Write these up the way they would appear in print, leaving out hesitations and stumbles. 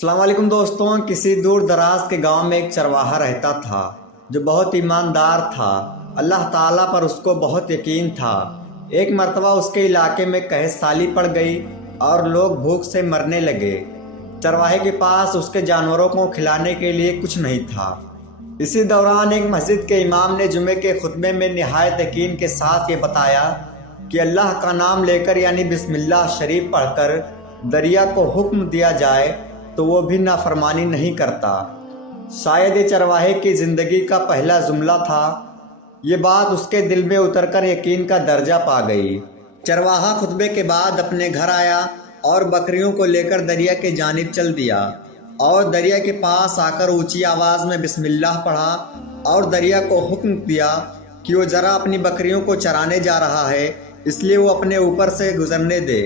अस्सलाम वालेकुम दोस्तों। किसी दूर दराज के गांव में एक चरवाहा रहता था जो बहुत ईमानदार था। अल्लाह ताला पर उसको बहुत यकीन था। एक मर्तबा उसके इलाके में कहत साली पड़ गई और लोग भूख से मरने लगे। चरवाहे के पास उसके जानवरों को खिलाने के लिए कुछ नहीं था। इसी दौरान एक मस्जिद के इमाम ने जुमे के खुतबे में निहायत यकीन के साथ ये बताया कि अल्लाह का नाम लेकर यानी बिस्मिल्लाह शरीफ पढ़कर दरिया को हुक्म दिया जाए तो वो भी नाफरमानी नहीं करता। शायद ये चरवाहे की ज़िंदगी का पहला जुमला था। ये बात उसके दिल में उतरकर यकीन का दर्जा पा गई। चरवाहा खुतबे के बाद अपने घर आया और बकरियों को लेकर दरिया के जानिब चल दिया और दरिया के पास आकर ऊंची आवाज़ में बिस्मिल्लाह पढ़ा और दरिया को हुक्म दिया कि वो ज़रा अपनी बकरियों को चराने जा रहा है, इसलिए वो अपने ऊपर से गुजरने दे।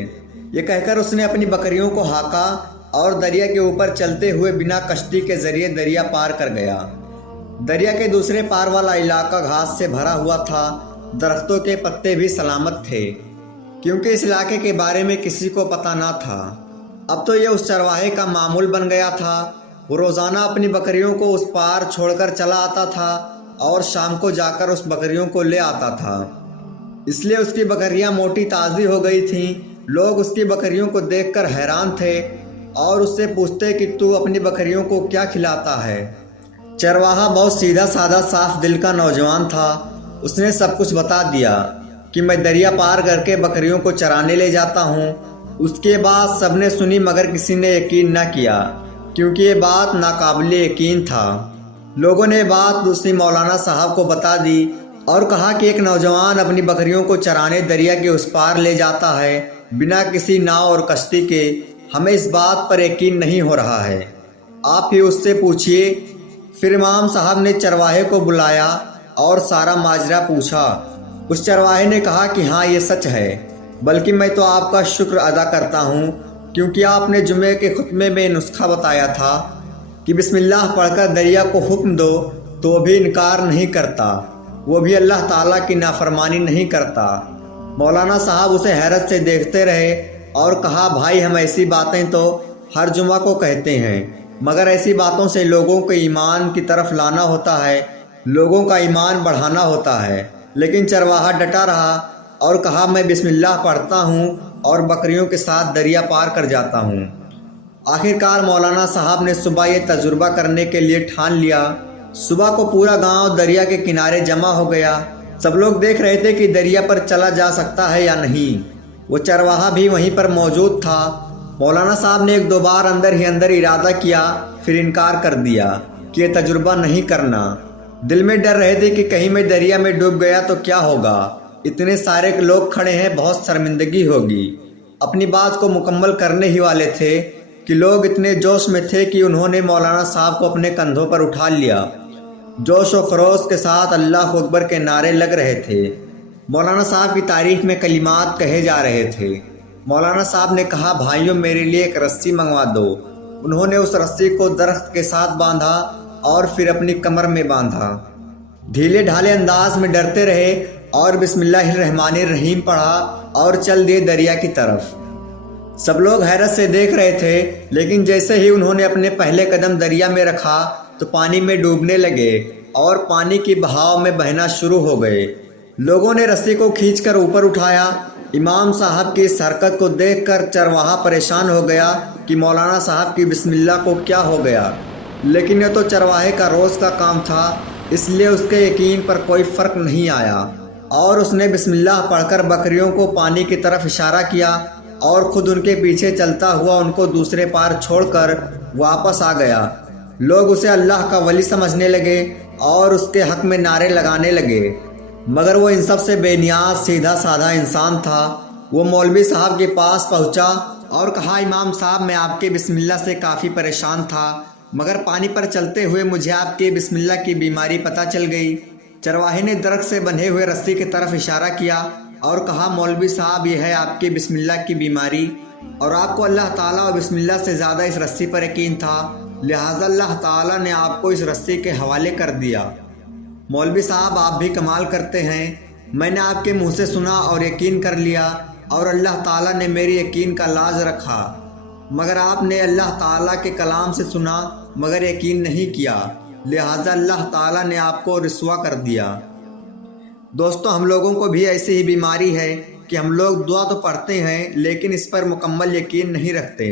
ये कहकर उसने अपनी बकरियों को हाका और दरिया के ऊपर चलते हुए बिना कश्ती के जरिए दरिया पार कर गया। दरिया के दूसरे पार वाला इलाका घास से भरा हुआ था। दरख्तों के पत्ते भी सलामत थे क्योंकि इस इलाके के बारे में किसी को पता ना था। अब तो यह उस चरवाहे का मामूल बन गया था। वो रोज़ाना अपनी बकरियों को उस पार छोड़कर चला आता था और शाम को जाकर उस बकरियों को ले आता था। इसलिए उसकी बकरियां मोटी ताज़ी हो गई थीं। लोग उसकी बकरियों को देखकर हैरान थे और उससे पूछते कि तू अपनी बकरियों को क्या खिलाता है। चरवाहा बहुत सीधा साधा साफ दिल का नौजवान था। उसने सब कुछ बता दिया कि मैं दरिया पार करके बकरियों को चराने ले जाता हूँ। उसके बाद सबने सुनी मगर किसी ने यकीन न किया क्योंकि ये बात नाकाबिले यकीन था। लोगों ने बात दूसरी मौलाना साहब को बता दी और कहा कि एक नौजवान अपनी बकरियों को चराने दरिया के उस पार ले जाता है बिना किसी नाव और कश्ती के। हमें इस बात पर यकीन नहीं हो रहा है, आप ही उससे पूछिए। फिर इमाम साहब ने चरवाहे को बुलाया और सारा माजरा पूछा। उस चरवाहे ने कहा कि हाँ ये सच है, बल्कि मैं तो आपका शुक्र अदा करता हूँ क्योंकि आपने जुमे के खुतबे में नुस्खा बताया था कि बिस्मिल्लाह पढ़कर दरिया को हुक्म दो तो वो भी इनकार नहीं करता, वो भी अल्लाह ताला की नाफरमानी नहीं करता। मौलाना साहब उसे हैरत से देखते रहे और कहा, भाई हम ऐसी बातें तो हर जुमा को कहते हैं, मगर ऐसी बातों से लोगों को ईमान की तरफ लाना होता है, लोगों का ईमान बढ़ाना होता है। लेकिन चरवाहा डटा रहा और कहा, मैं बिस्मिल्लाह पढ़ता हूँ और बकरियों के साथ दरिया पार कर जाता हूँ। आखिरकार मौलाना साहब ने सुबह ये तजुर्बा करने के लिए ठान लिया। सुबह को पूरा गांव दरिया के किनारे जमा हो गया। सब लोग देख रहे थे कि दरिया पर चला जा सकता है या नहीं। वो चरवाहा भी वहीं पर मौजूद था। मौलाना साहब ने एक दो बार अंदर ही अंदर इरादा किया, फिर इनकार कर दिया कि ये तजुर्बा नहीं करना। दिल में डर रहे थे कि कहीं मैं दरिया में डूब गया तो क्या होगा, इतने सारे लोग खड़े हैं, बहुत शर्मिंदगी होगी। अपनी बात को मुकम्मल करने ही वाले थे कि लोग इतने जोश में थे कि उन्होंने मौलाना साहब को अपने कंधों पर उठा लिया। जोश और खरोश के साथ अल्लाह अकबर के नारे लग रहे थे। मौलाना साहब की तारीफ में कलिमात कहे जा रहे थे। मौलाना साहब ने कहा, भाइयों मेरे लिए एक रस्सी मंगवा दो। उन्होंने उस रस्सी को दरख्त के साथ बांधा और फिर अपनी कमर में बांधा। ढीले ढाले अंदाज में डरते रहे और बिस्मिल्लाहिर्रहमानिर्रहीम पढ़ा और चल दिए दरिया की तरफ। सब लोग हैरत से देख रहे थे, लेकिन जैसे ही उन्होंने अपने पहले कदम दरिया में रखा तो पानी में डूबने लगे और पानी की बहाव में बहना शुरू हो गए। लोगों ने रस्सी को खींचकर ऊपर उठाया। इमाम साहब की इस हरकत को देखकर चरवाहा परेशान हो गया कि मौलाना साहब की बिस्मिल्लाह को क्या हो गया। लेकिन यह तो चरवाहे का रोज़ का काम था, इसलिए उसके यकीन पर कोई फ़र्क नहीं आया और उसने बिस्मिल्लाह पढ़कर बकरियों को पानी की तरफ इशारा किया और ख़ुद उनके पीछे चलता हुआ उनको दूसरे पार छोड़कर वापस आ गया। लोग उसे अल्लाह का वली समझने लगे और उसके हक़ में नारे लगाने लगे, मगर वो इन सब से बेनियाज सीधा साधा इंसान था। वो मौलवी साहब के पास पहुंचा और कहा, इमाम साहब मैं आपके बिस्मिल्लाह से काफ़ी परेशान था, मगर पानी पर चलते हुए मुझे आपके बिस्मिल्लाह की बीमारी पता चल गई। चरवाहे ने दरख्त से बंधे हुए रस्सी की तरफ इशारा किया और कहा, मौलवी साहब ये है आपकी बिस्मिल्लाह की बीमारी, और आपको अल्लाह ताला और बिस्मिल्लाह से ज़्यादा इस रस्सी पर यकीन था, लिहाजा अल्लाह ताला ने आपको इस रस्सी के हवाले कर दिया। मौलवी साहब आप भी कमाल करते हैं, मैंने आपके मुंह से सुना और यकीन कर लिया और अल्लाह ताला ने मेरी यकीन का लाज रखा। مگر آپ نے اللہ تعالیٰ کے کلام سے سنا مگر یقین نہیں کیا، لہٰذا اللہ تعالیٰ نے آپ کو رسوا کر دیا۔ دوستو، ہم لوگوں کو بھی ایسی ہی بیماری ہے کہ ہم لوگ دعا تو پڑھتے ہیں لیکن اس پر مکمل یقین نہیں رکھتے۔